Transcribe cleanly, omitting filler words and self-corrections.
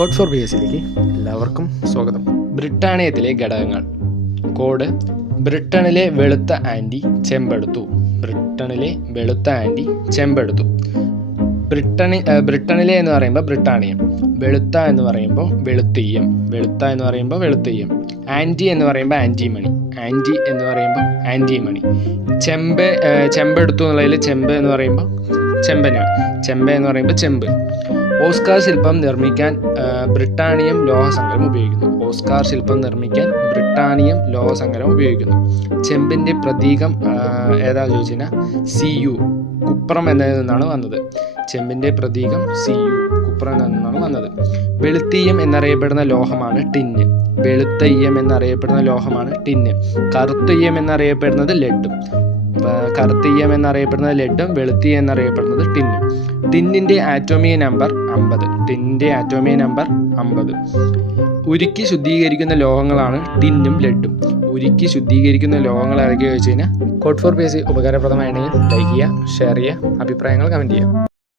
Code four BSc എല്ലാവർക്കും സ്വാഗതം. ബ്രിട്ടാനിയത്തിലെ ഘടകങ്ങൾ. കോഡ്: ബ്രിട്ടനിലെ വെളുത്ത ആൻറ്റി ചെമ്പെടുത്തു. ബ്രിട്ടനിലെ വെളുത്ത ആൻറ്റി ചെമ്പെടുത്തു. ബ്രിട്ടനിലെ എന്ന് പറയുമ്പോൾ ബ്രിട്ടാനിയം. വെളുത്ത എന്ന് പറയുമ്പോൾ വെളുത്തീയം. വെളുത്ത എന്ന് പറയുമ്പോൾ വെളുത്തീയം. ആൻറ്റി എന്ന് പറയുമ്പോൾ ആൻറ്റിമണി. ആൻറ്റി എന്ന് പറയുമ്പോൾ ആൻറ്റിമണി. ചെമ്പെടുത്തു എന്നുള്ളതിൽ ചെമ്പ് എന്ന് പറയുമ്പോൾ ചെമ്പനാണ്. ചെമ്പ് എന്ന് പറയുമ്പോൾ ചെമ്പ്. ഓസ്കാർ ശില്പം നിർമ്മിക്കാൻ ബ്രിട്ടാനിയം ലോഹസങ്കരം ഉപയോഗിക്കുന്നു. ഓസ്കാർ ശില്പം നിർമ്മിക്കാൻ ബ്രിട്ടാനിയം ലോഹസങ്കരം ഉപയോഗിക്കുന്നു. ചെമ്പിൻ്റെ പ്രതീകം ഏതാണെന്ന് ചോദിച്ചു കഴിഞ്ഞാൽ CU, കുപ്രം എന്നതിൽ നിന്നാണ് വന്നത്. ചെമ്പിൻ്റെ പ്രതീകം CU, കുപ്രം എന്നതിൽ നിന്നാണ് വന്നത്. വെളുത്തീയം എന്നറിയപ്പെടുന്ന ലോഹമാണ് ടിന്ന്. വെളുത്തയ്യം എന്നറിയപ്പെടുന്ന ലോഹമാണ് ടിന്ന്. കറുത്തയ്യം എന്നറിയപ്പെടുന്നത് ലെഡും. കറുത്തീയം എന്നറിയപ്പെടുന്നത് ലെഡും, വെളുത്തീയം എന്നറിയപ്പെടുന്നത് ടിന്നും. ടിന്നിൻ്റെ ആറ്റോമിക നമ്പർ 50. ടിന്നിൻ്റെ ആറ്റോമിക നമ്പർ 50. ഉരുക്കി ശുദ്ധീകരിക്കുന്ന ലോഹങ്ങളാണ് ടിന്നും ലെഡും. ഉരുക്കി ശുദ്ധീകരിക്കുന്ന ലോഹങ്ങൾ ഏതൊക്കെയാണെന്ന് ചോദിച്ചു കഴിഞ്ഞാൽ കോഡ് ഫോർ BSc ഉപകാരപ്രദമാണെങ്കിൽ ലൈക്ക് ചെയ്യുക, ഷെയർ ചെയ്യുക, അഭിപ്രായങ്ങൾ കമൻറ്റ് ചെയ്യുക.